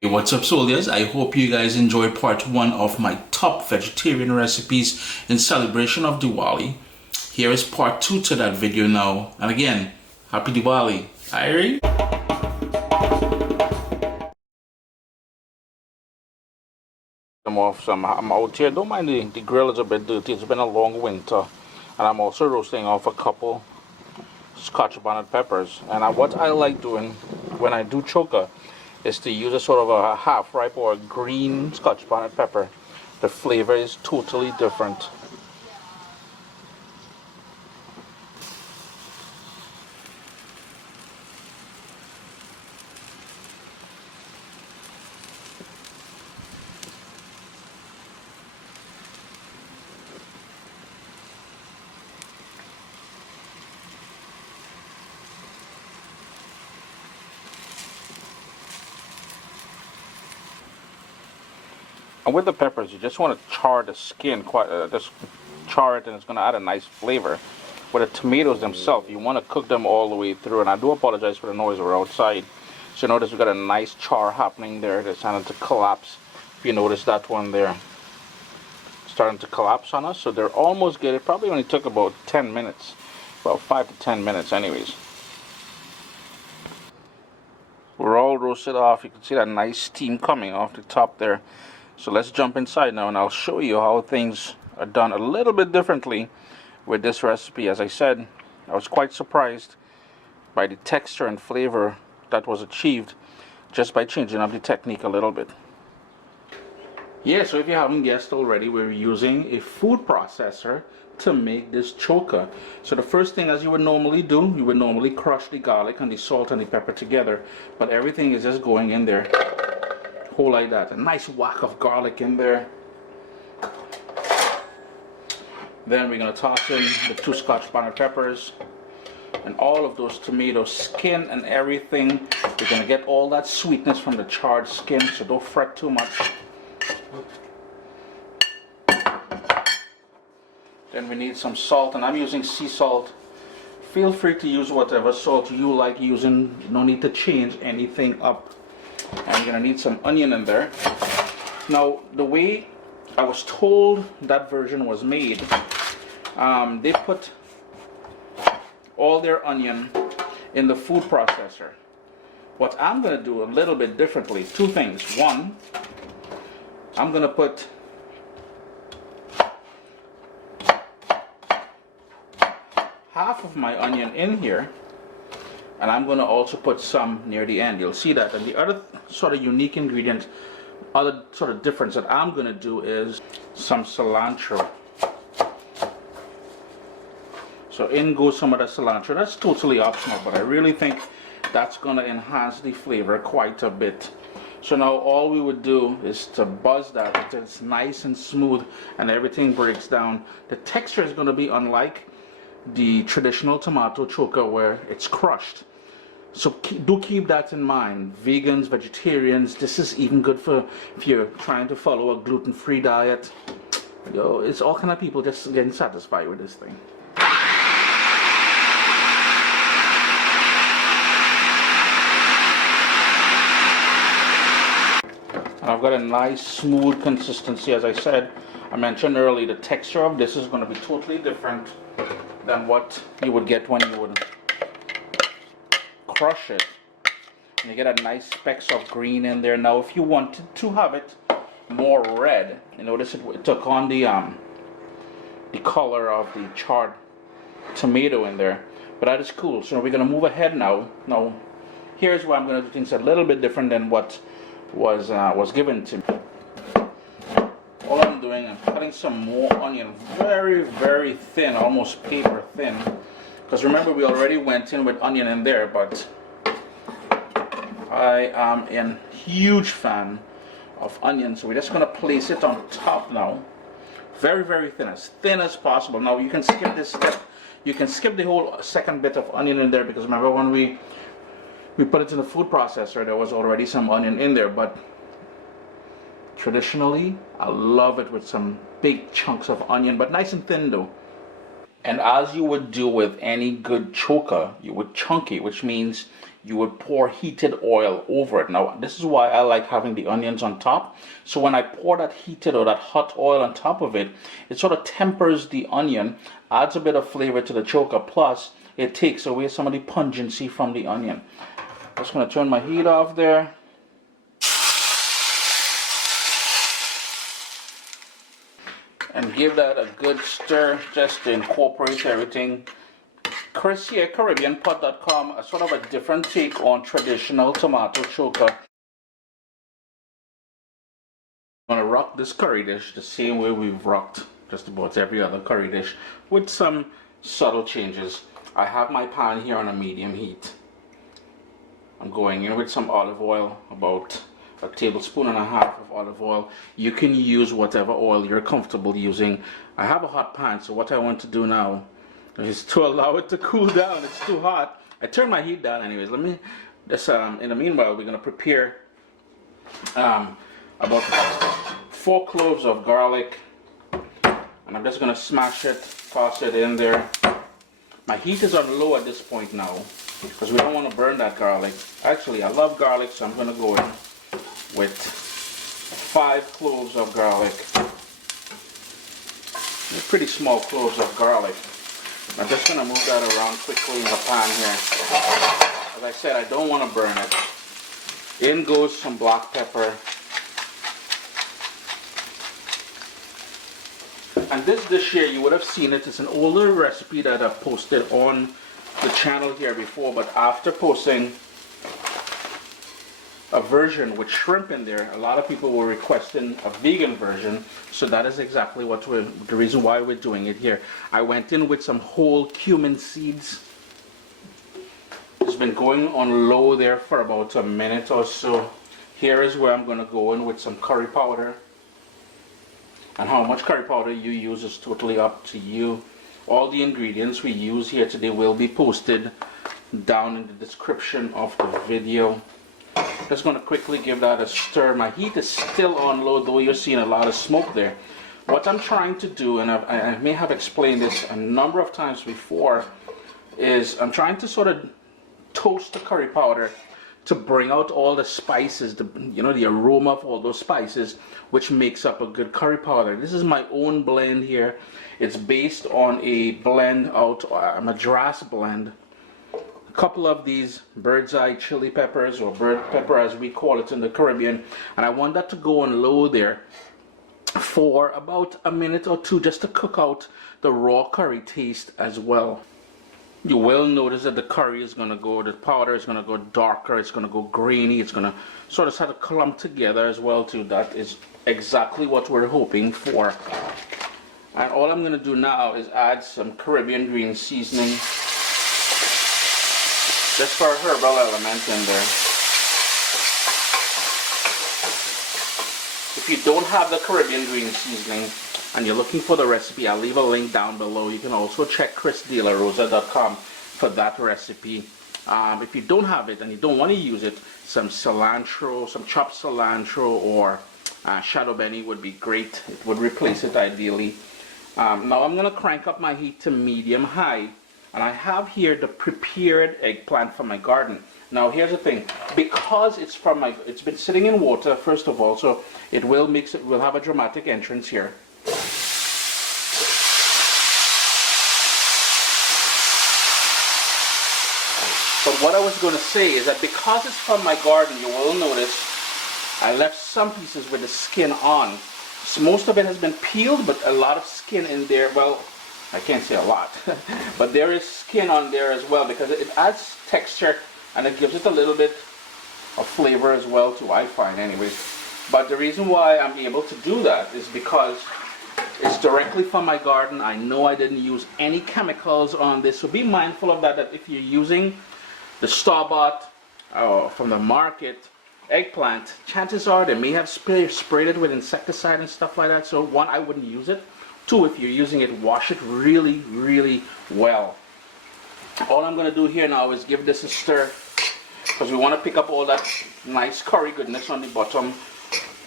Hey, what's up, soldiers? I hope you guys enjoyed part one of my top vegetarian recipes in celebration of Diwali. Here is part two to that video now. And again, happy Diwali. Alright? I'm out here. Don't mind the grill is a bit dirty. It's been a long winter. And I'm also roasting off a couple scotch bonnet peppers. And what I like doing when I do choka is to use a sort of a half ripe or a green scotch bonnet pepper. The flavor is totally different. And with the peppers, you just want to char the skin, just char it, and it's going to add a nice flavor. With the tomatoes themselves, you want to cook them all the way through. And I do apologize for the noise, we're outside. So notice we got a nice char happening there. It's starting to collapse. If you notice that one there, starting to collapse on us. So they're almost good. It probably only took about 10 minutes, about 5 to 10 minutes, anyways. We're all roasted off. You can see that nice steam coming off the top there. So let's jump inside now and I'll show you how things are done a little bit differently with this recipe. As I said, I was quite surprised by the texture and flavor that was achieved just by changing up the technique a little bit. Yeah, so if you haven't guessed already, we're using a food processor to make this choka. So the first thing, as you would normally do, you would normally crush the garlic and the salt and the pepper together, but everything is just going in there whole like that. A nice whack of garlic in there. Then we're going to toss in the 2 scotch bonnet peppers and all of those tomato skin and everything. We're going to get all that sweetness from the charred skin, so don't fret too much. Then we need some salt, and I'm using sea salt. Feel free to use whatever salt you like using. No need to change anything up. And you're going to need some onion in there. Now, the way I was told that version was made, they put all their onion in the food processor. What I'm going to do a little bit differently, 2 things. One, I'm going to put half of my onion in here, and I'm going to also put some near the end. You'll see that. And the other sort of unique ingredient, other sort of difference that I'm going to do is some cilantro. So in goes some of the cilantro. That's totally optional, but I really think that's going to enhance the flavor quite a bit. So now all we would do is to buzz that until it's nice and smooth and everything breaks down. The texture is going to be unlike the traditional tomato choka where it's crushed. So do keep that in mind. Vegans, vegetarians, this is even good for if you're trying to follow a gluten-free diet. Yo, it's all kind of people just getting satisfied with this thing. And I've got a nice smooth consistency. As I said, I mentioned earlier, the texture of this is going to be totally different than what you would get when you would crush it. And you get a nice specks of green in there. Now if you wanted to have it more red, you notice it took on the color of the charred tomato in there, but that is cool. So we're going to move ahead now. Now here's where I'm going to do things a little bit different than what was given to me. All I'm doing is cutting some more onion, very, very thin, almost paper thin. Because remember, we already went in with onion in there, but I am a huge fan of onion. So we're just going to place it on top now. Very, very thin as possible. Now you can skip this step. You can skip the whole second bit of onion in there, because remember when we put it in the food processor, there was already some onion in there. But traditionally, I love it with some big chunks of onion, but nice and thin though. And as you would do with any good choka, you would chunk it, which means you would pour heated oil over it. Now, this is why I like having the onions on top. So when I pour that heated or that hot oil on top of it, it sort of tempers the onion, adds a bit of flavor to the choka, plus it takes away some of the pungency from the onion. Just going to turn my heat off there. And give that a good stir just to incorporate everything. Chris here, CaribbeanPot.com, a sort of a different take on traditional tomato choka. I'm going to rock this curry dish the same way we've rocked just about every other curry dish, with some subtle changes. I have my pan here on a medium heat. I'm going in with some olive oil, about a tablespoon and a half of olive oil. You can use whatever oil you're comfortable using. I have a hot pan, so what I want to do now is to allow it to cool down. It's too hot. I turned my heat down anyways. Let me just in the meanwhile, we're going to prepare about 4 cloves of garlic, and I'm just going to smash it, toss it in there. My heat is on low at this point now because we don't want to burn that garlic. Actually, I love garlic, so I'm going to go in with 5 cloves of garlic. They're pretty small cloves of garlic. I'm just going to move that around quickly in the pan here. As I said, I don't want to burn it. In goes some black pepper. And this dish here, you would have seen it. It's an older recipe that I've posted on the channel here before, but after posting a version with shrimp in there, a lot of people were requesting a vegan version, so that is exactly what the reason why we're doing it here. I went in with some whole cumin seeds. It's been going on low there for about a minute or so. Here is where I'm going to go in with some curry powder. And how much curry powder you use is totally up to you. All the ingredients we use here today will be posted down in the description of the video. Just going to quickly give that a stir. My heat is still on low, though you're seeing a lot of smoke there. What I'm trying to do, and I may have explained this a number of times before, is I'm trying to sort of toast the curry powder to bring out all the spices, the aroma of all those spices, which makes up a good curry powder. This is my own blend here. It's based on a blend out, a Madras blend. A couple of these bird's eye chili peppers, or bird pepper as we call it in the Caribbean, and I want that to go on low there for about a minute or two, just to cook out the raw curry taste as well. You will notice that the curry is going to go, the powder is going to go darker, it's going to go grainy, it's going to sort of start to clump together as well too. That is exactly what we're hoping for. And all I'm going to do now is add some Caribbean green seasoning, just for a herbal element in there. If you don't have the Caribbean green seasoning and you're looking for the recipe, I'll leave a link down below. You can also check chrisdelarosa.com for that recipe. If you don't have it and you don't want to use it, some cilantro, some chopped cilantro or shadow benny would be great. It would replace it ideally. Now I'm going to crank up my heat to medium high, and I have here the prepared eggplant from my garden. Now here's the thing, because it's been sitting in water first of all, so it will have a dramatic entrance here. But what I was going to say is that because it's from my garden, you will notice I left some pieces with the skin on. So most of it has been peeled, but a lot of skin in there. Well, I can't say a lot, but there is skin on there as well, because it adds texture and it gives it a little bit of flavor as well too, I find anyways. But the reason why I'm able to do that is because it's directly from my garden. I know I didn't use any chemicals on this, so be mindful of that, that if you're using the store-bought from the market eggplant, chances are they may have sprayed it with insecticide and stuff like that. So one, I wouldn't use it. Two, if you're using it, wash it really, really well. All I'm going to do here now is give this a stir, because we want to pick up all that nice curry goodness on the bottom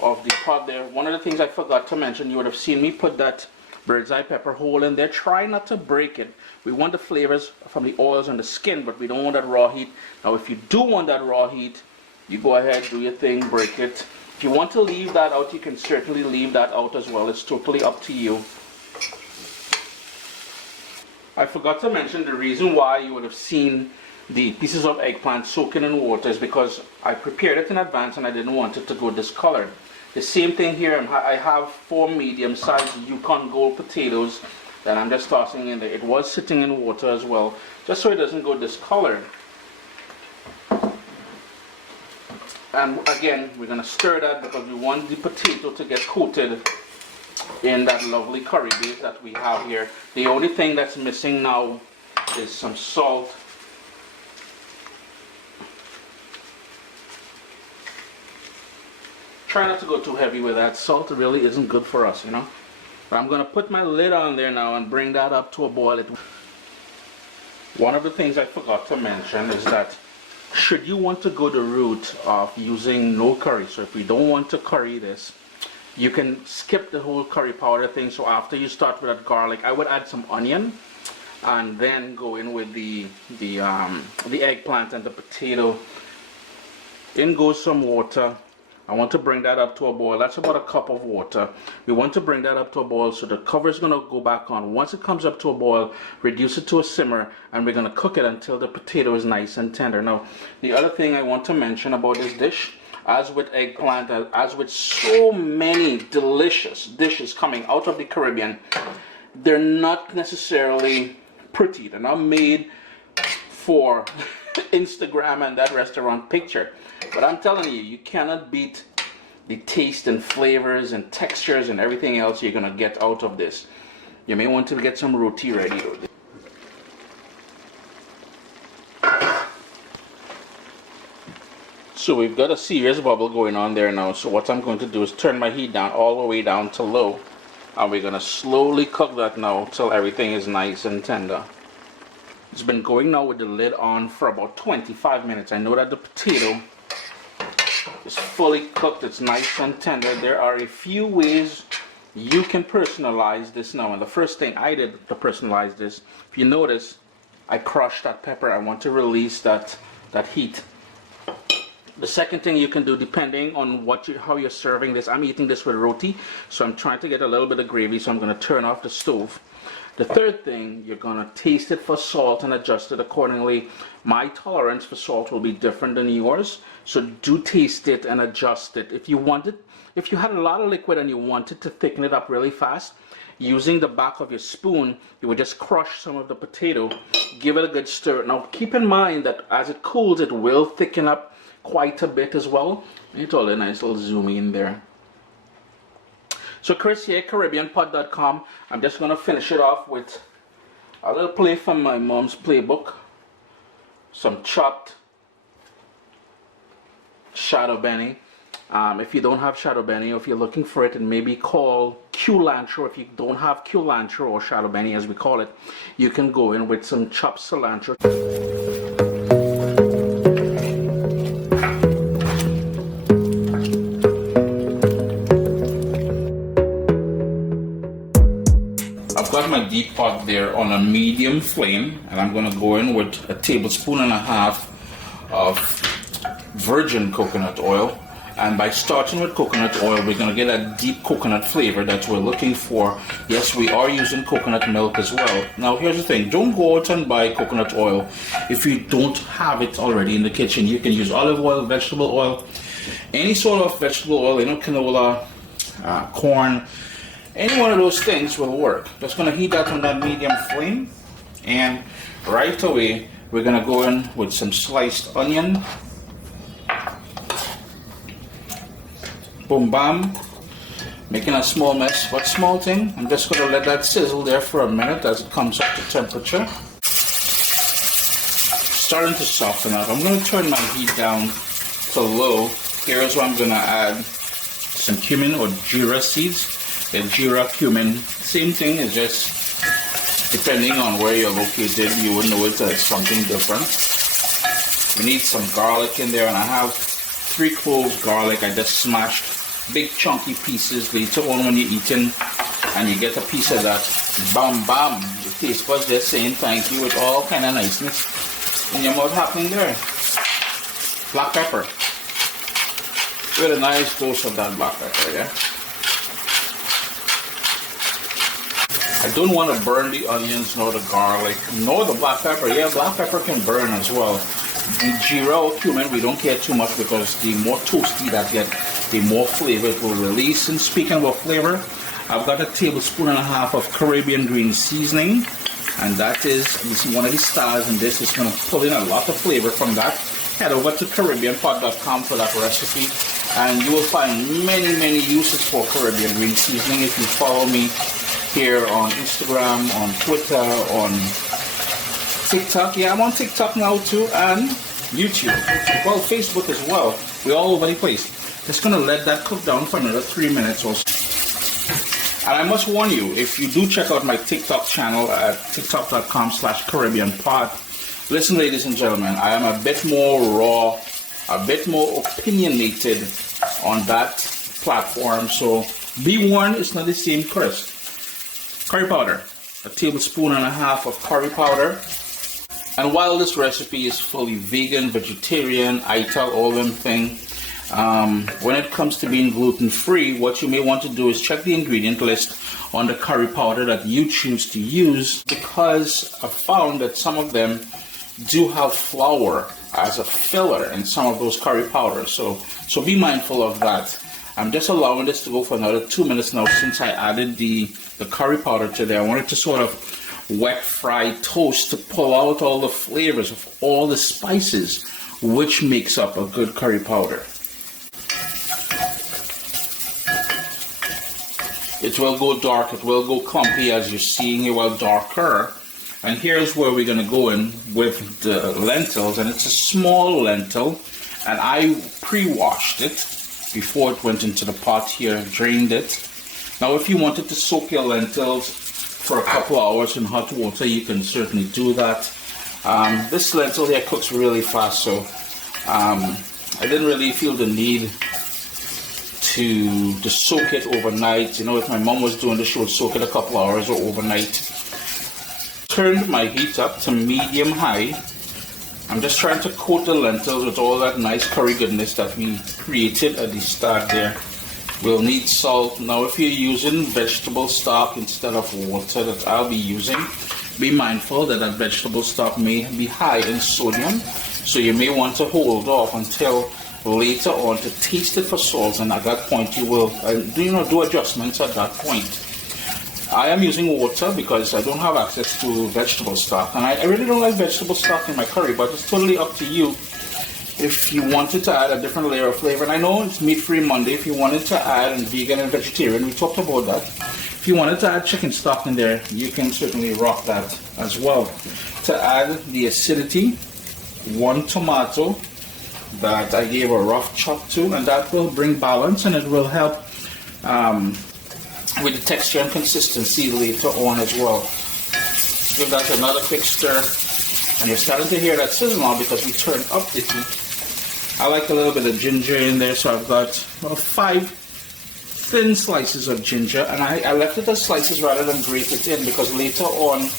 of the pot there. One of the things I forgot to mention, you would have seen me put that bird's eye pepper whole in there. Try not to break it. We want the flavors from the oils on the skin, but we don't want that raw heat. Now if you do want that raw heat, you go ahead, do your thing, break it. If you want to leave that out, you can certainly leave that out as well. It's totally up to you. I forgot to mention the reason why you would have seen the pieces of eggplant soaking in water is because I prepared it in advance and I didn't want it to go discolored. The same thing here, I have 4 medium-sized Yukon Gold potatoes that I'm just tossing in there. It was sitting in water as well, just so it doesn't go discolored. And again, we're going to stir that because we want the potato to get coated in that lovely curry base that we have here. The only thing that's missing now is some salt. Try not to go too heavy with that. Salt really isn't good for us, you know. But I'm going to put my lid on there now and bring that up to a boil. One of the things I forgot to mention is that should you want to go the route of using no curry, so if you don't want to curry this, you can skip the whole curry powder thing. So after you start with that garlic, I would add some onion and then go in with the eggplant and the potato. In goes some water. I want to bring that up to a boil. That's about a cup of water. We want to bring that up to a boil, so the cover is going to go back on. Once it comes up to a boil, reduce it to a simmer, and we're going to cook it until the potato is nice and tender. Now, the other thing I want to mention about this dish, as with eggplant, as with so many delicious dishes coming out of the Caribbean, they're not necessarily pretty. They're not made for Instagram and that restaurant picture. But I'm telling you, you cannot beat the taste and flavors and textures and everything else you're going to get out of this. You may want to get some roti ready. So we've got a serious bubble going on there now. So what I'm going to do is turn my heat down all the way down to low. And we're going to slowly cook that now till everything is nice and tender. It's been going now with the lid on for about 25 minutes. I know that the potato is fully cooked. It's nice and tender. There are a few ways you can personalize this now. And the first thing I did to personalize this, if you notice, I crushed that pepper. I want to release that heat. The second thing you can do, depending on how you're serving this, I'm eating this with roti, so I'm trying to get a little bit of gravy, so I'm going to turn off the stove. The third thing, you're going to taste it for salt and adjust it accordingly. My tolerance for salt will be different than yours, so do taste it and adjust it. If you had a lot of liquid and you wanted to thicken it up really fast, using the back of your spoon, you would just crush some of the potato, give it a good stir. Now keep in mind that as it cools, it will thicken up quite a bit as well. It's all a nice little zoom in there. So Chris here, CaribbeanPot.com. I'm just going to finish it off with a little play from my mom's playbook. Some chopped shadow benny. If you don't have shadow benny, or if you're looking for it, and maybe call culantro. If you don't have culantro or shadow benny as we call it, you can go in with some chopped cilantro. My deep pot there on a medium flame, and I'm going to go in with a tablespoon and a half of virgin coconut oil. And by starting with coconut oil, we're going to get a deep coconut flavor that we're looking for. Yes, we are using coconut milk as well. Now here's the thing, don't go out and buy coconut oil if you don't have it already in the kitchen. You can use olive oil, vegetable oil, any sort of vegetable oil, canola, corn. Any one of those things will work. Just going to heat that on that medium flame, and right away we're going to go in with some sliced onion. Boom bam, making a small mess, but small thing. I'm just going to let that sizzle there for a minute as it comes up to temperature. Starting to soften up. I'm going to turn my heat down to low. Here's where I'm going to add some cumin or jeera seeds. The jeera, cumin, same thing, is just depending on where you're located, you would know it as something different. We need some garlic in there, and I have 3 cloves garlic. I just smashed big chunky pieces. Later on when you're eating and you get a piece of that. Bam bam. The taste buds just saying thank you with all kind of niceness in your mouth happening there. Black pepper. With a nice dose of that black pepper, yeah. I don't want to burn the onions nor the garlic nor the black pepper. Yeah, black pepper can burn as well. The jeera or cumin, we don't care too much because the more toasty that get, the more flavor it will release. And speaking about flavor, I've got a tablespoon and a half of Caribbean green seasoning, and that is one of the stars in this. It's going to pull in a lot of flavor from that. Head over to CaribbeanPot.com for that recipe, and you will find many uses for Caribbean green seasoning. If you follow me here on Instagram, on Twitter, on TikTok. Yeah, I'm on TikTok now too, and YouTube. Well, Facebook as well. We're all over the place. Just gonna let that cook down for another 3 minutes or so. And I must warn you, if you do check out my TikTok channel at tiktok.com/CaribbeanPod, listen, ladies and gentlemen, I am a bit more raw, a bit more opinionated on that platform. So be warned, it's not the same crisp. Curry powder, a tablespoon and a half of curry powder. And while this recipe is fully vegan, vegetarian, I tell all them thing, when it comes to being gluten-free, what you may want to do is check the ingredient list on the curry powder that you choose to use, because I found that some of them do have flour as a filler in some of those curry powders. So be mindful of that. I'm just allowing this to go for another 2 minutes now since I added the curry powder to there. I wanted to sort of wet fry toast to pull out all the flavors of all the spices which makes up a good curry powder. It will go dark, it will go clumpy as you're seeing, it will darker. And here's where we're going to go in with the lentils, and it's a small lentil, and I pre-washed it before it went into the pot here, drained it. Now if you wanted to soak your lentils for a couple of hours in hot water, you can certainly do that. This lentil here cooks really fast, so I didn't really feel the need to soak it overnight. You know, if my mom was doing this, she would soak it a couple of hours or overnight. Turned my heat up to medium high. I'm just trying to coat the lentils with all that nice curry goodness that we created at the start there. We'll need salt. Now if you're using vegetable stock instead of water that I'll be using, be mindful that that vegetable stock may be high in sodium, so you may want to hold off until later on to taste it for salt, and at that point you will do adjustments at that point. I am using water because I don't have access to vegetable stock, and I really don't like vegetable stock in my curry, but it's totally up to you. If you wanted to add a different layer of flavor, and I know it's meat-free Monday, if you wanted to add and vegan and vegetarian, we talked about that. If you wanted to add chicken stock in there, you can certainly rock that as well. To add the acidity, 1 tomato that I gave a rough chop to, and that will bring balance, and it will help with the texture and consistency later on as well. Give that another quick stir, and you're starting to hear that sizzle now because we turned up the heat. I like a little bit of ginger in there, so I've got about 5 thin slices of ginger, and I left it as slices rather than grate it in, because later on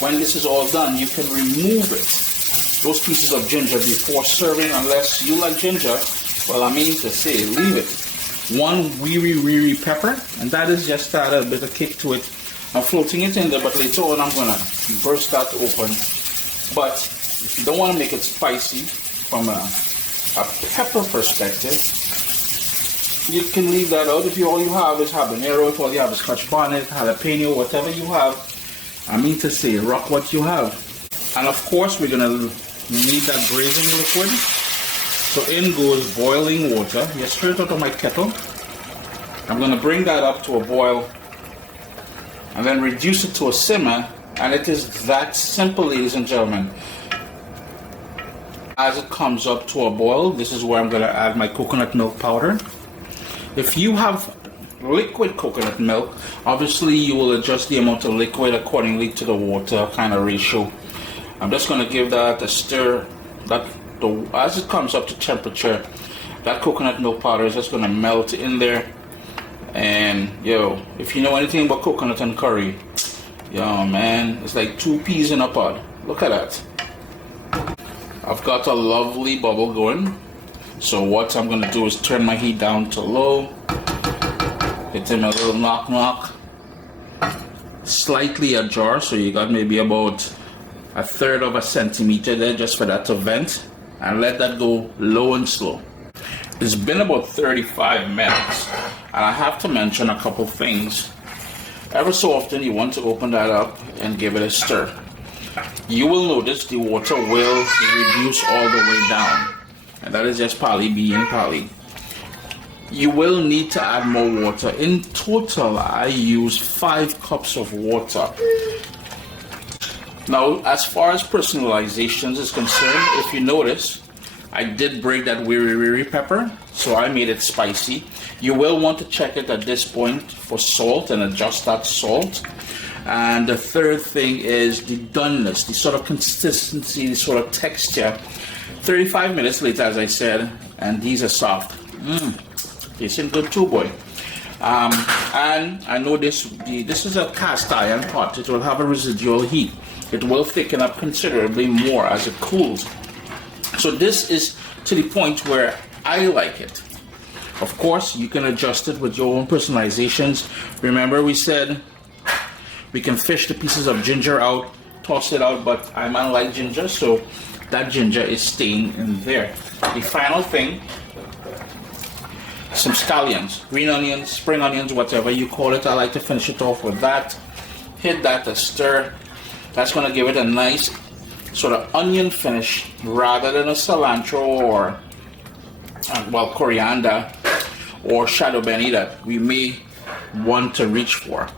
when this is all done you can remove those pieces of ginger before serving, unless you like ginger. Well, I mean to say, leave it. 1 weary pepper, and that is just to add a bit of kick to it. I'm floating it in there, but later on I'm going to burst that open. But if you don't want to make it spicy from a pepper perspective, you can leave that out. If all you have is habanero, if all you have is scotch bonnet, jalapeno, whatever you have, I mean to say, rock what you have. And of course we're going to need that braising liquid. So in goes boiling water. Yes, straight out of my kettle. I'm going to bring that up to a boil and then reduce it to a simmer, and it is that simple, ladies and gentlemen. As it comes up to a boil, this is where I'm going to add my coconut milk powder. If you have liquid coconut milk, obviously you will adjust the amount of liquid accordingly to the water kind of ratio. I'm just going to give that a stir. As it comes up to temperature, that coconut milk powder is just going to melt in there, And yo, if you know anything about coconut and curry, yo man, it's like 2 peas in a pod. Look at that. I've got a lovely bubble going. So what I'm gonna do is turn my heat down to low. Hit him a little knock knock. Slightly ajar, so you got maybe about 1/3 of a centimeter there just for that to vent. And let that go low and slow. It's been about 35 minutes. And I have to mention a couple things. Every so often you want to open that up and give it a stir. You will notice the water will reduce all the way down. And that is just Pali being Pali. You will need to add more water. In total, I use 5 cups of water. Now, as far as personalizations is concerned, if you notice, I did break that wiri pepper, so I made it spicy. You will want to check it at this point for salt and adjust that salt. And the third thing is the doneness, the sort of consistency, the sort of texture. 35 minutes later, as I said, and these are soft. Tasting good too, boy. And I know this is a cast iron pot. It will have a residual heat. It will thicken up considerably more as it cools. So this is to the point where I like it. Of course, you can adjust it with your own personalizations. Remember, we said we can fish the pieces of ginger out, toss it out, but I man like ginger, so that ginger is staying in there. The final thing, some scallions, green onions, spring onions, whatever you call it. I like to finish it off with that. Hit that a stir. That's going to give it a nice sort of onion finish rather than a cilantro or well, coriander or shadow benny that we may want to reach for.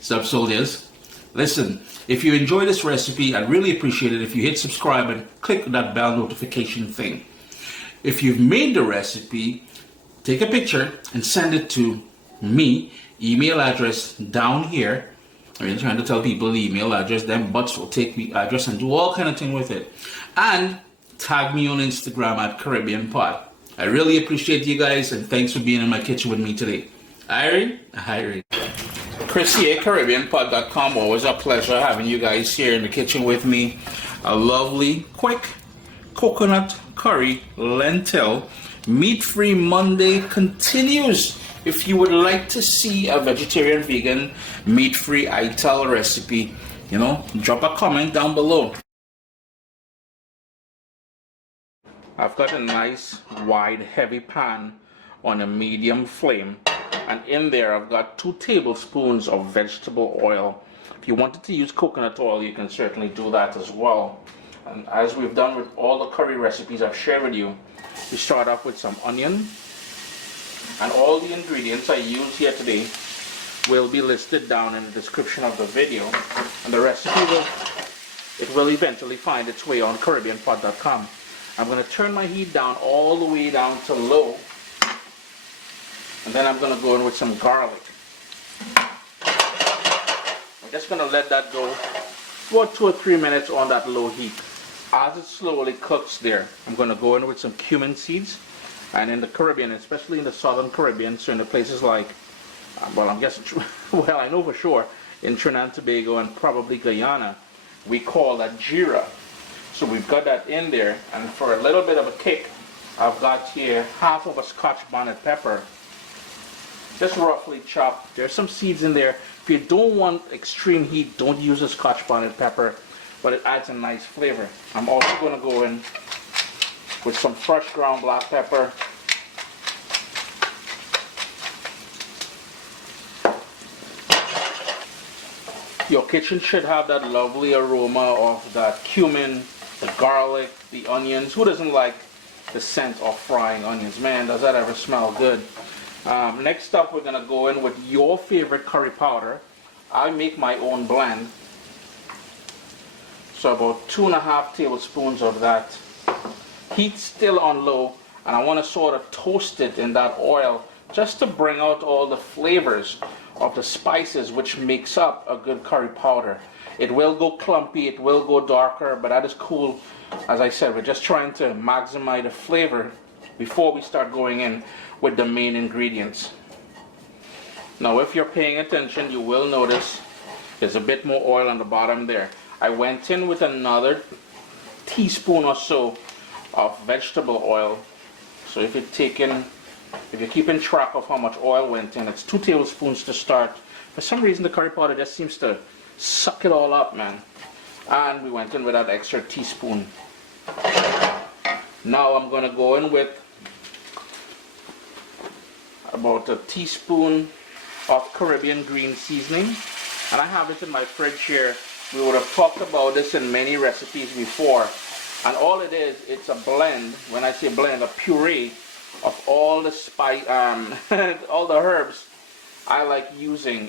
Sup soldiers, listen, if you enjoy this recipe, I'd really appreciate it if you hit subscribe and click that bell notification thing. If you've made the recipe, take a picture and send it to me, email address down here. I'm trying to tell people the email address, them butts will take the address and do all kind of thing with it. And tag me on Instagram at Caribbean Pot. I really appreciate you guys, and thanks for being in my kitchen with me today. Irie. Chrissy at CaribbeanPot.com. Always a pleasure having you guys here in the kitchen with me. A lovely, quick coconut curry lentil meat-free Monday continues. If you would like to see a vegetarian, vegan, meat-free ITAL recipe, you know, drop a comment down below. I've got a nice, wide, heavy pan on a medium flame. And in there, I've got 2 tablespoons of vegetable oil. If you wanted to use coconut oil, you can certainly do that as well. And as we've done with all the curry recipes I've shared with you, we start off with some onion. And all the ingredients I use here today will be listed down in the description of the video. And the recipe will eventually find its way on CaribbeanPot.com. I'm going to turn my heat down all the way down to low. And then I'm going to go in with some garlic. I'm just going to let that go for 2 or 3 minutes on that low heat. As it slowly cooks there, I'm going to go in with some cumin seeds. And in the Caribbean, especially in the southern Caribbean, so in the places like, well, I'm guessing, well, I know for sure, in Trinidad and Tobago and probably Guyana, we call that jeera. So we've got that in there, and for a little bit of a kick, I've got here half of a Scotch bonnet pepper, just roughly chopped. There's some seeds in there. If you don't want extreme heat, don't use a Scotch bonnet pepper, but it adds a nice flavor. I'm also going to go in with some fresh ground black pepper. Your kitchen should have that lovely aroma of that cumin, the garlic, the onions. Who doesn't like the scent of frying onions? Man, does that ever smell good. Next up, we're going to go in with your favorite curry powder. I make my own blend. So about 2.5 tablespoons of that. Heat still on low, and I want to sort of toast it in that oil just to bring out all the flavors of the spices which makes up a good curry powder. It will go clumpy, it will go darker, but that is cool. As I said, we're just trying to maximize the flavor before we start going in with the main ingredients. Now if you're paying attention, you will notice there's a bit more oil on the bottom there. I went in with another teaspoon or so of vegetable oil. So if you're keeping track of how much oil went in, it's 2 tablespoons to start. For some reason the curry powder just seems to suck it all up, man. And we went in with that extra teaspoon. Now I'm going to go in with about a teaspoon of Caribbean green seasoning. And I have it in my fridge here. We would have talked about this in many recipes before. And all it is, it's a blend. When I say blend, a puree of all the all the herbs I like using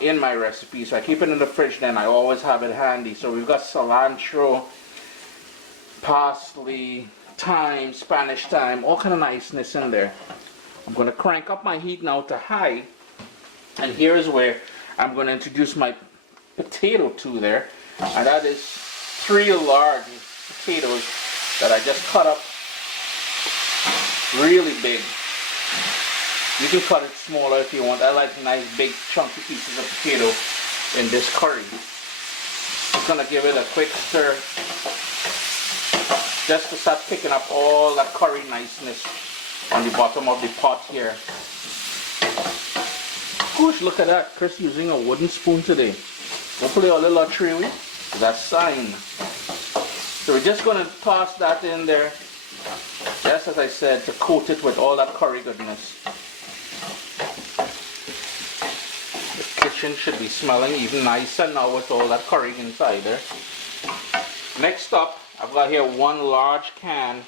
in my recipe. So I keep it in the fridge, then I always have it handy. So we've got cilantro, parsley, thyme, Spanish thyme, all kind of niceness in there. I'm going to crank up my heat now to high, and here is where I'm going to introduce my potato to there, and that is 3 large potatoes that I just cut up really big. You can cut it smaller if you want. I like nice big chunky pieces of potato in this curry. Just going to give it a quick stir just to start picking up all that curry niceness on the bottom of the pot here. Gosh, look at that. Chris using a wooden spoon today. Hopefully a little tree. That's sign. So we're just going to toss that in there, just as I said, to coat it with all that curry goodness. The kitchen should be smelling even nicer now with all that curry inside there. Next up, I've got here 1 large can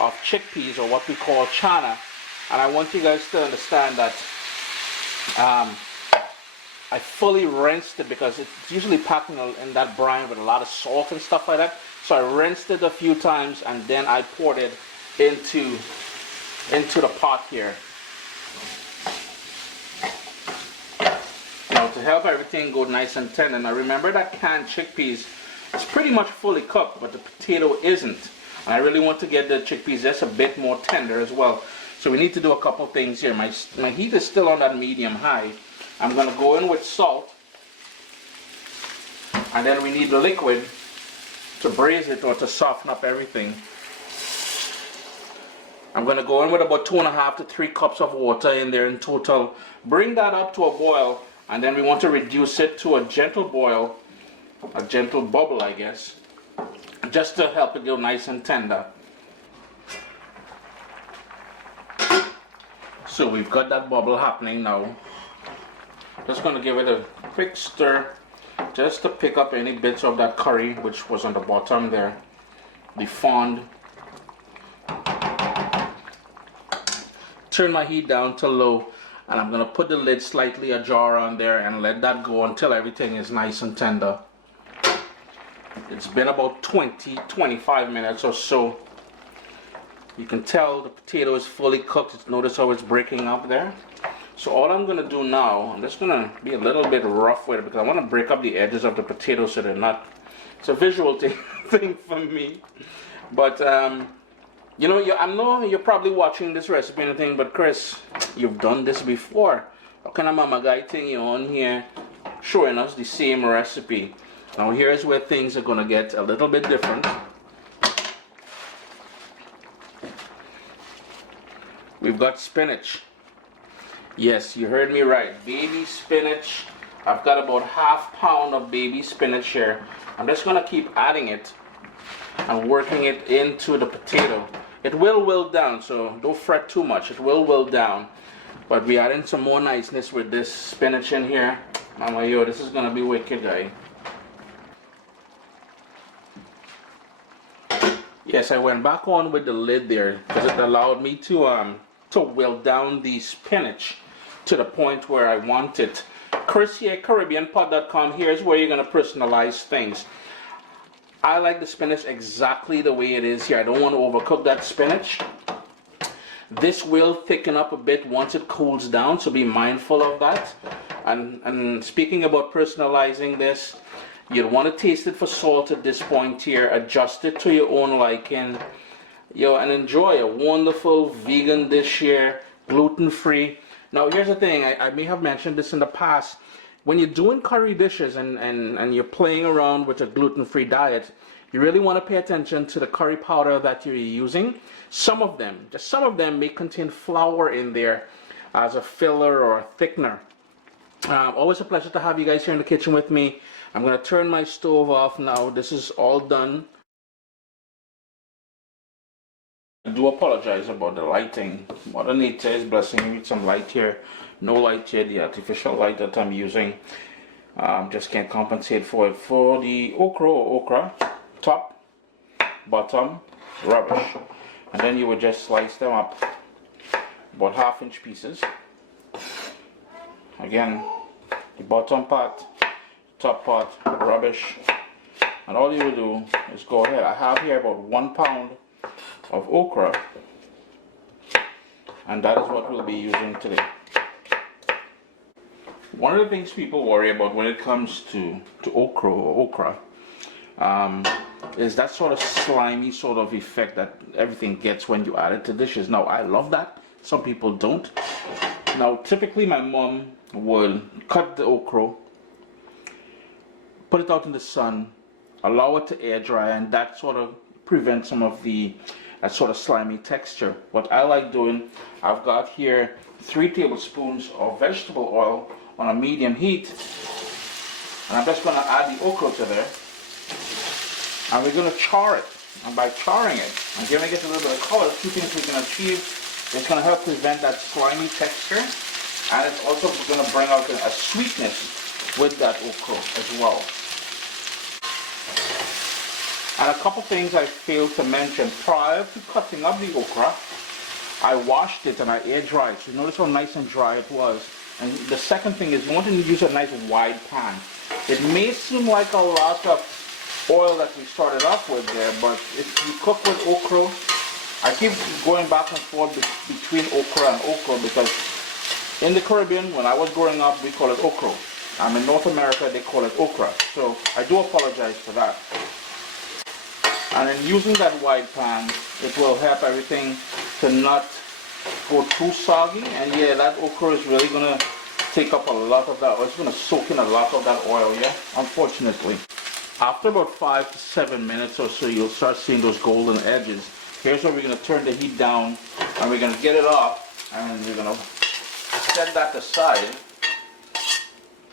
of chickpeas, or what we call chana, and I want you guys to understand that I fully rinsed it because it's usually packed in that brine with a lot of salt and stuff like that. So I rinsed it a few times and then I poured it into the pot here. Now to help everything go nice and tender, now remember that canned chickpeas, it's pretty much fully cooked, but the potato isn't. And I really want to get the chickpeas just a bit more tender as well. So we need to do a couple things here. My heat is still on that medium high. I'm going to go in with salt. And then we need the liquid to braise it or to soften up everything. I'm going to go in with about 2.5 to 3 cups of water in there in total. Bring that up to a boil, and then we want to reduce it to a gentle boil, a gentle bubble, I guess, just to help it go nice and tender. So we've got that bubble happening now. Just going to give it a quick stir just to pick up any bits of that curry which was on the bottom there, the fond. Turn my heat down to low, and I'm going to put the lid slightly ajar on there and let that go until everything is nice and tender. It's been about 20-25 minutes or so. You can tell the potato is fully cooked. Notice how it's breaking up there. So all I'm going to do now, I'm just going to be a little bit rough with it because I want to break up the edges of the potato so they're not, it's a visual thing for me. But you know, I know you're probably watching this recipe and everything, but Chris, you've done this before. What kind of mama guy thing you're on here showing us the same recipe? Now here's where things are going to get a little bit different. We've got spinach. Yes, you heard me right. Baby spinach. I've got about ½ pound of baby spinach here. I'm just going to keep adding it and working it into the potato. It will wilt down, so don't fret too much. It will wilt down. But we're adding some more niceness with this spinach in here. Mama, yo, this is going to be wicked, guy. Yes, I went back on with the lid there because it allowed me to wilt down the spinach to the point where I want it. Chris here, CaribbeanPot.com. Here's where you're going to personalize things. I like the spinach exactly the way it is here. I don't want to overcook that spinach. This will thicken up a bit once it cools down, so be mindful of that. And speaking about personalizing this, you'd want to taste it for salt at this point here. Adjust it to your own liking. And enjoy a wonderful vegan dish here, gluten-free. Now here's the thing, I may have mentioned this in the past. When you're doing curry dishes and you're playing around with a gluten-free diet, you really want to pay attention to the curry powder that you're using. Some of them, just some of them, may contain flour in there as a filler or a thickener. Always a pleasure to have you guys here in the kitchen with me. I'm going to turn my stove off now. This is all done. I do apologize about the lighting. Mother Nature is blessing me with some light here. No light here, the artificial light that I'm using. Just can't compensate for it. For the okra, top, bottom, rubbish. And then you would just slice them up about 1/2 inch pieces. Again, the bottom part, top part, rubbish. And all you will do is go ahead. I have here about 1 pound of okra, and that is what we'll be using today. One of the things people worry about when it comes to okra is that sort of slimy sort of effect that everything gets when you add it to dishes. Now I love that, some people don't. Now typically my mom would cut the okra, put it out in the sun, allow it to air dry, and that sort of prevents some of that sort of slimy texture. What I like doing, I've got here 3 tablespoons of vegetable oil on a medium heat, and I'm just going to add the okra to there, and we're going to char it. And by charring it and giving it a little bit of color, 2 things we can achieve. It's going to help prevent that slimy texture, and it's also going to bring out a sweetness with that okra as well. And a couple things I failed to mention. Prior to cutting up the okra, I washed it and I air dried. So you notice how nice and dry it was. And the second thing is, you want to use a nice wide pan. It may seem like a lot of oil that we started off with there, but if you cook with okra, I keep going back and forth between okra and okra, because in the Caribbean, when I was growing up, we call it okra. In North America, they call it okra. So I do apologize for that. And in using that wide pan, it will help everything to not go too soggy. And yeah, that okra is really going to take up a lot of that oil. It's going to soak in a lot of that oil, yeah, unfortunately. After about 5 to 7 minutes or so, you'll start seeing those golden edges. Here's where we're going to turn the heat down, and we're going to get it off, and we're going to set that aside.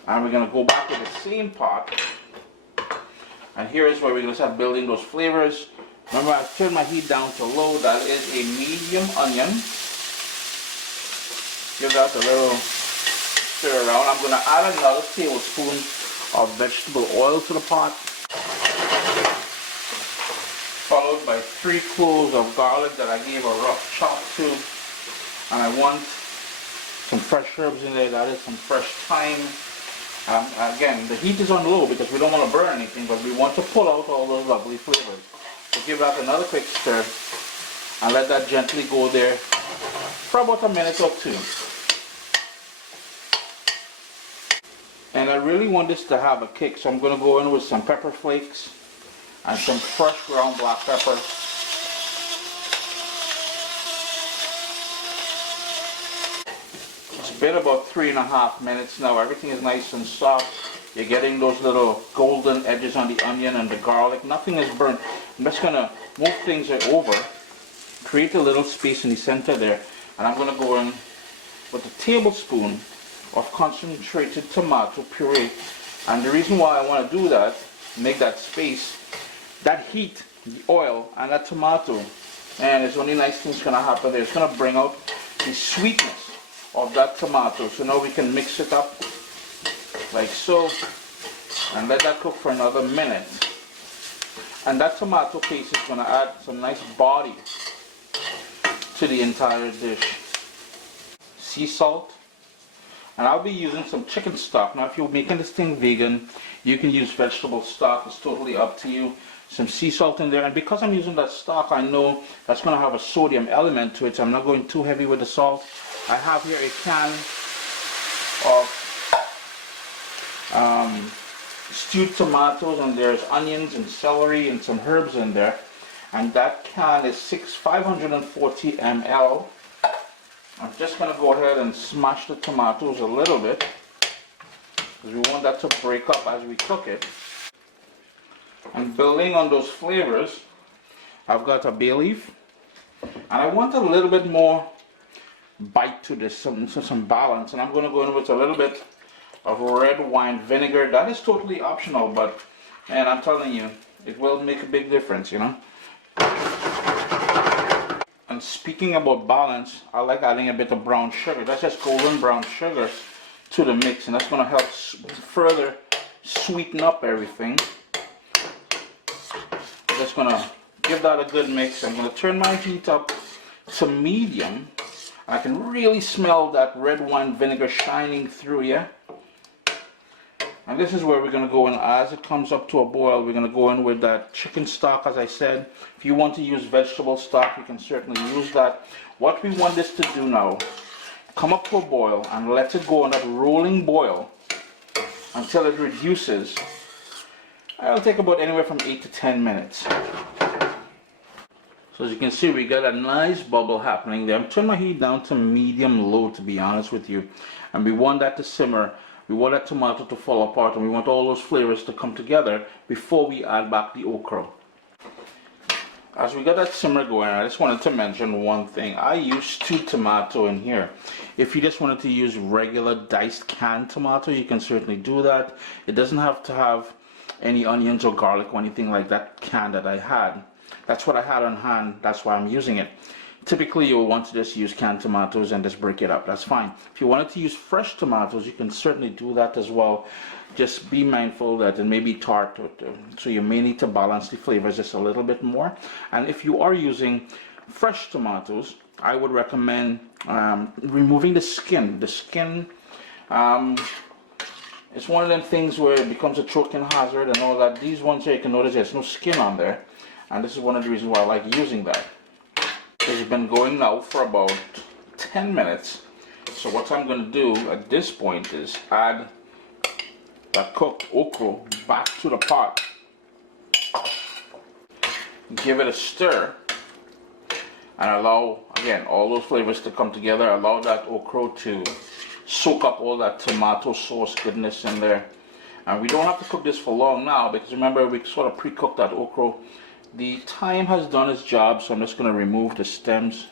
And we're going to go back to the same pot. And here is where we're going to start building those flavors. Remember, I turned my heat down to low. That is a medium onion. Give that a little stir around. I'm going to add another tablespoon of vegetable oil to the pot, followed by 3 cloves of garlic that I gave a rough chop to. And I want some fresh herbs in there. That is some fresh thyme. Again, the heat is on low because we don't want to burn anything, but we want to pull out all those lovely flavors. So give that another quick stir and let that gently go there for about a minute or 2. And I really want this to have a kick, so I'm going to go in with some pepper flakes and some fresh ground black pepper. It's been about 3.5 minutes now. Everything is nice and soft. You're getting those little golden edges on the onion and the garlic. Nothing is burnt. I'm just going to move things over, create a little space in the center there, and I'm going to go in with a tablespoon of concentrated tomato puree. And the reason why I want to do that, make that space, that heat, the oil, and that tomato, and there's only nice things going to happen there. It's going to bring out the sweetness of that tomato. So now we can mix it up like so and let that cook for another minute. And that tomato paste is going to add some nice body to the entire dish. Sea salt, and I'll be using some chicken stock. Now if you're making this thing vegan, you can use vegetable stock. It's totally up to you. Some sea salt in there, and because I'm using that stock, I know that's going to have a sodium element to it, so I'm not going too heavy with the salt. I have here a can of stewed tomatoes, and there's onions and celery and some herbs in there, and that can is 540 ml, I'm just going to go ahead and smash the tomatoes a little bit, because we want that to break up as we cook it. And building on those flavors, I've got a bay leaf, and I want a little bit more bite to this, some balance, and I'm going to go in with a little bit of red wine vinegar. That is totally optional, but man, I'm telling you, it will make a big difference, you know. And speaking about balance, I like adding a bit of brown sugar. That's just golden brown sugar to the mix, and that's going to help further sweeten up everything. I'm just going to give that a good mix. I'm going to turn my heat up to medium. I can really smell that red wine vinegar shining through, yeah? And this is where we're going to go in. As it comes up to a boil, we're going to go in with that chicken stock, as I said. If you want to use vegetable stock, you can certainly use that. What we want this to do now, come up to a boil and let it go on that rolling boil until it reduces. It'll take about anywhere from 8 to 10 minutes. So as you can see, we got a nice bubble happening there. I'm turning my heat down to medium low, to be honest with you. And we want that to simmer. We want that tomato to fall apart, and we want all those flavors to come together before we add back the okra. As we got that simmer going, I just wanted to mention one thing. I use stewed tomato in here. If you just wanted to use regular diced canned tomato, you can certainly do that. It doesn't have to have any onions or garlic or anything like that can that I had. That's what I had on hand, that's why I'm using it. Typically you'll want to just use canned tomatoes and just break it up, that's fine. If you wanted to use fresh tomatoes, you can certainly do that as well. Just be mindful that it may be tart, so you may need to balance the flavors just a little bit more. And if you are using fresh tomatoes, I would recommend removing the skin. The skin, it's one of them things where it becomes a choking hazard and all that. These ones here, you can notice there's no skin on there, and this is one of the reasons why I like using that. It's been going now for about 10 minutes. So what I'm going to do at this point is add that cooked okra back to the pot. Give it a stir and allow, again, all those flavors to come together. Allow that okra to soak up all that tomato sauce goodness in there. And we don't have to cook this for long now, because remember, we sort of pre-cooked that okra. The thyme has done its job, so I'm just going to remove the stems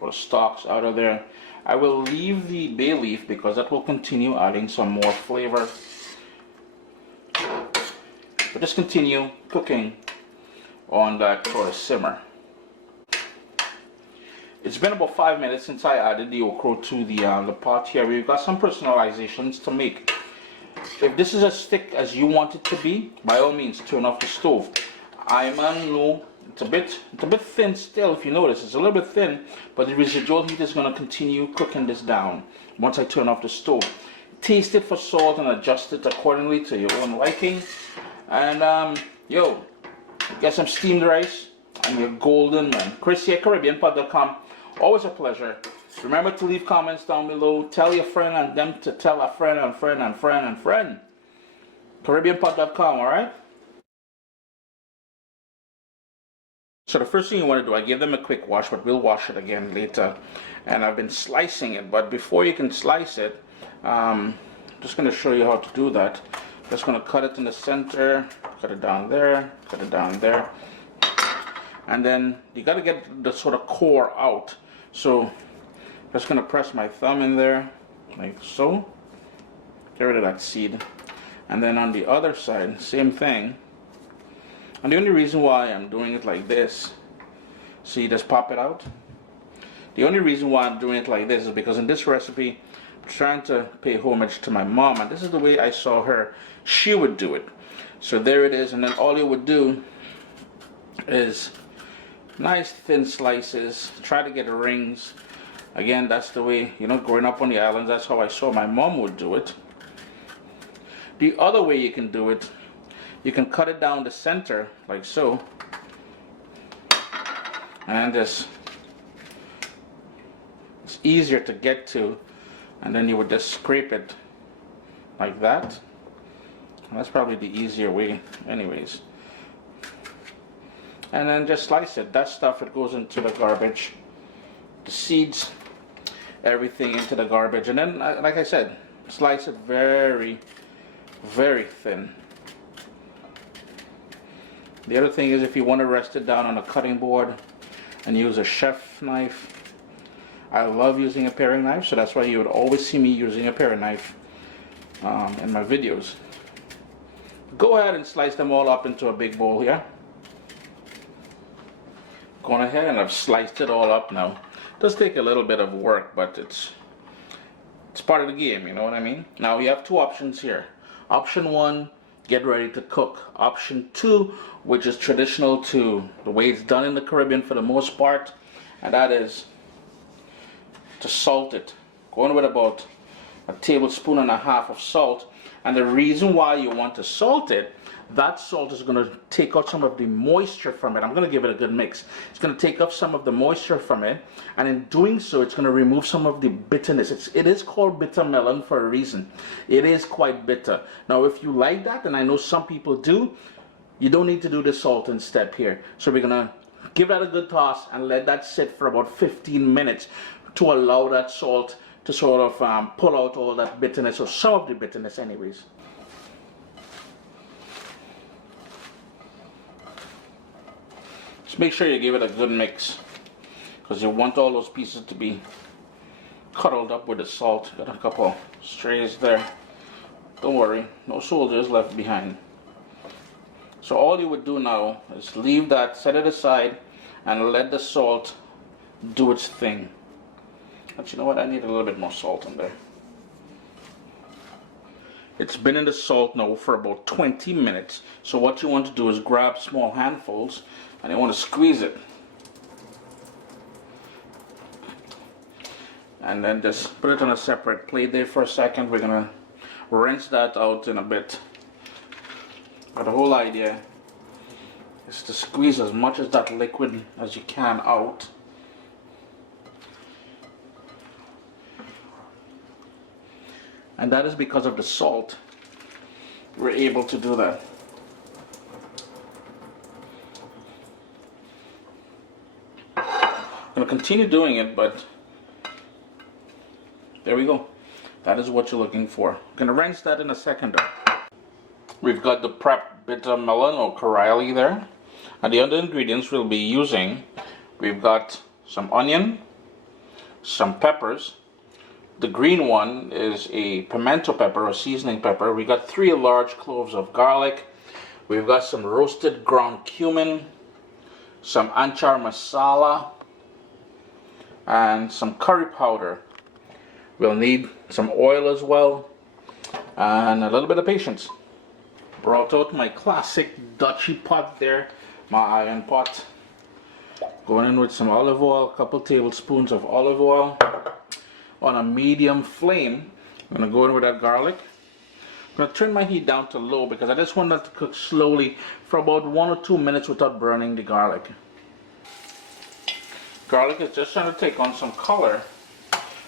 or the stalks out of there. I will leave the bay leaf because that will continue adding some more flavor. But just continue cooking on that sort of simmer. It's been about 5 minutes since I added the okra to the pot here. We've got some personalizations to make. If this is as thick as you want it to be, by all means turn off the stove. I know it's a bit thin still. If you notice, it's a little bit thin, but the residual heat is going to continue cooking this down once I turn off the stove. Taste it for salt and adjust it accordingly to your own liking. And yo, get some steamed rice and you're golden, man. Chris here, CaribbeanPod.com. Always a pleasure. Remember to leave comments down below. Tell your friend and them to tell a friend and friend and friend and friend. CaribbeanPod.com, alright? So the first thing you want to do, I gave them a quick wash, but we'll wash it again later. And I've been slicing it, but before you can slice it, just going to show you how to do that. Just going to cut it in the center, cut it down there, cut it down there. And then you got to get the sort of core out. So just going to press my thumb in there, like so. Get rid of that seed. And then on the other side, same thing. And the only reason why I'm doing it like this, see, just pop it out. The only reason why I'm doing it like this is because in this recipe, I'm trying to pay homage to my mom, and this is the way I saw her. She would do it. So there it is, and then all you would do is nice thin slices, try to get rings. Again, that's the way, you know, growing up on the islands, that's how I saw my mom would do it. The other way you can do it, you can cut it down the center like so, and just, it's easier to get to, and then you would just scrape it like that. And that's probably the easier way anyways. And then just slice it. That stuff, it goes into the garbage. The seeds, everything into the garbage. And then, like I said, slice it very, very thin. The other thing is, if you want to rest it down on a cutting board and use a chef knife, I love using a paring knife, so that's why you would always see me using a paring knife in my videos. Go ahead and slice them all up into a big bowl here. Going ahead and I've sliced it all up now. It does take a little bit of work, but it's part of the game, you know what I mean? Now we have two options here. Option one, get ready to cook. Option two, which is traditional to the way it's done in the Caribbean for the most part, and that is to salt it. Going with about a tablespoon and a half of salt. And the reason why you want to salt it, that salt is going to take out some of the moisture from it. I'm going to give it a good mix. It's going to take up some of the moisture from it, and in doing so, it's going to remove some of the bitterness. It is called bitter melon for a reason. It is quite bitter. Now, if you like that, and I know some people do, you don't need to do the salting step here. So we're going to give that a good toss and let that sit for about 15 minutes to allow that salt to sort of pull out all that bitterness, or some of the bitterness anyways. Just make sure you give it a good mix, because you want all those pieces to be cuddled up with the salt. Got a couple strays there. Don't worry, no soldiers left behind. So all you would do now is leave that, set it aside, and let the salt do its thing. But you know what, I need a little bit more salt in there. It's been in the salt now for about 20 minutes. So what you want to do is grab small handfuls and you want to squeeze it. And then just put it on a separate plate there for a second. We're going to rinse that out in a bit. But the whole idea is to squeeze as much of that liquid as you can out. And that is because of the salt. We're able to do that. I'm going to continue doing it, but there we go. That is what you're looking for. I'm going to rinse that in a second though. We've got the prepped bitter melon or Carilie there. And the other ingredients we'll be using, we've got some onion, some peppers. The green one is a pimento pepper or seasoning pepper. We got 3 large cloves of garlic. We've got some roasted ground cumin, some anchar masala, and some curry powder. We'll need some oil as well, and a little bit of patience. Brought out my classic Dutchy pot there, my iron pot. Going in with some olive oil, a couple tablespoons of olive oil. On a medium flame, I'm going to go in with that garlic. I'm going to turn my heat down to low because I just want that to cook slowly for about 1 or 2 minutes without burning the garlic. Garlic is just trying to take on some color.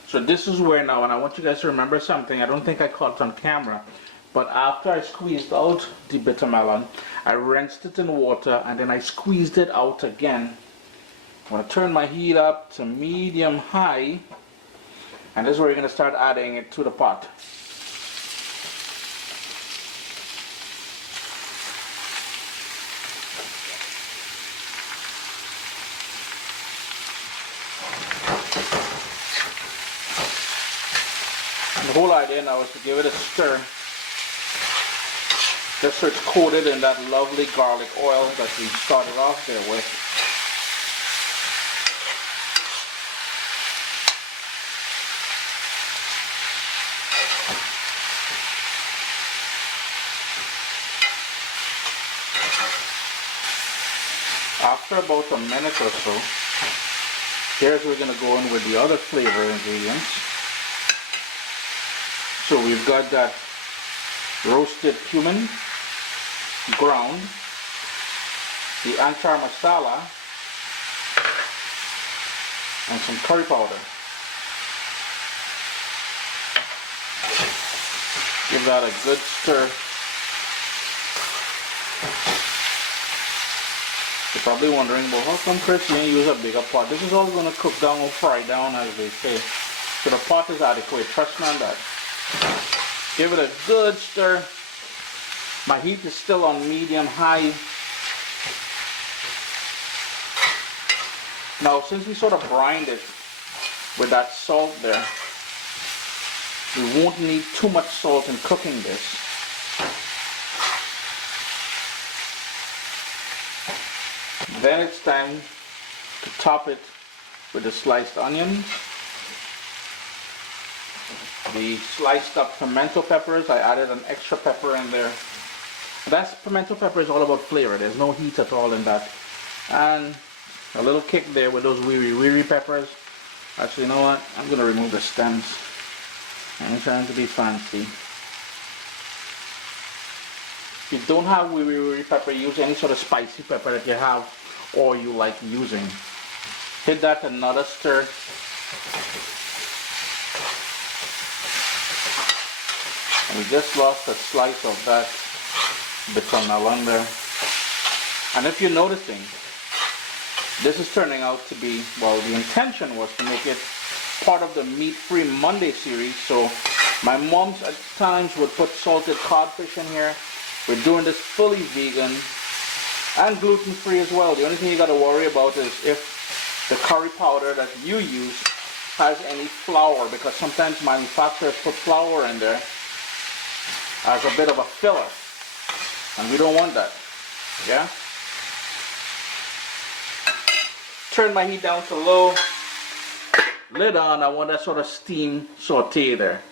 So this is where now, and I want you guys to remember something, I don't think I caught it on camera, but after I squeezed out the bitter melon, I rinsed it in water and then I squeezed it out again. I'm going to turn my heat up to medium high. And this is where you're going to start adding it to the pot. And the whole idea now is to give it a stir, just so it's coated in that lovely garlic oil that we started off there with. After about a minute or so, here's where we're going to go in with the other flavor ingredients. So we've got that roasted cumin, ground, the anchar masala, and some curry powder. Give that a good stir. You're probably wondering, well, how come Chris you use a bigger pot? This is all going to cook down or fry down, as they say. So the pot is adequate, trust me on that. Give it a good stir. My heat is still on medium-high. Now, since we sort of brined it with that salt there, we won't need too much salt in cooking this. Then it's time to top it with the sliced onions, the sliced up pimento peppers. I added an extra pepper in there. That's pimento pepper is all about flavor. There's no heat at all in that. And a little kick there with those weary peppers. Actually, you know what? I'm going to remove the stems. I'm trying to be fancy. If you don't have weary pepper, use any sort of spicy pepper that you have or you like using. Hit that another stir. And we just lost a slice of that bitter melon there. And if you're noticing, this is turning out to be, well, the intention was to make it part of the meat-free Monday series. So my moms at times would put salted codfish in here. We're doing this fully vegan and gluten-free as well. The only thing you got to worry about is if the curry powder that you use has any flour, because sometimes manufacturers put flour in there as a bit of a filler, and we don't want that. Yeah? Turn my heat down to low. Lid on. I want that sort of steam saute there.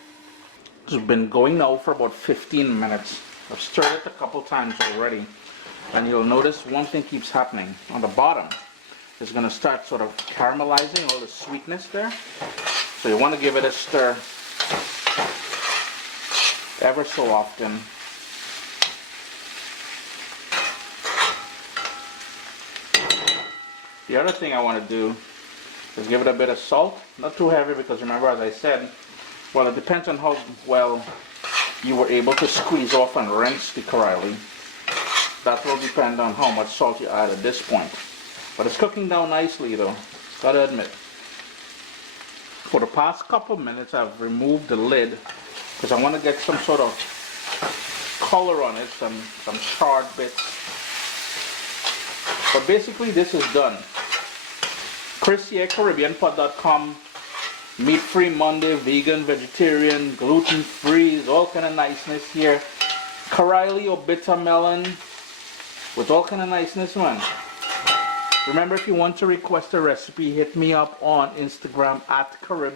It's been going now for about 15 minutes. I've stirred it a couple times already. And you'll notice one thing keeps happening. On the bottom, it's going to start sort of caramelizing all the sweetness there. So you want to give it a stir ever so often. The other thing I want to do is give it a bit of salt. Not too heavy, because remember, as I said, well, it depends on how well you were able to squeeze off and rinse the Carilie. That will depend on how much salt you add at this point. But it's cooking down nicely though, gotta admit. For the past couple minutes I've removed the lid because I want to get some sort of color on it, some charred bits. But basically this is done. Chris here, CaribbeanPot.com. Meat-free Monday, vegan, vegetarian, gluten-free, all kind of niceness here. Carilie or bitter melon with all kind of niceness, man. Remember, if you want to request a recipe, hit me up on Instagram at Carib.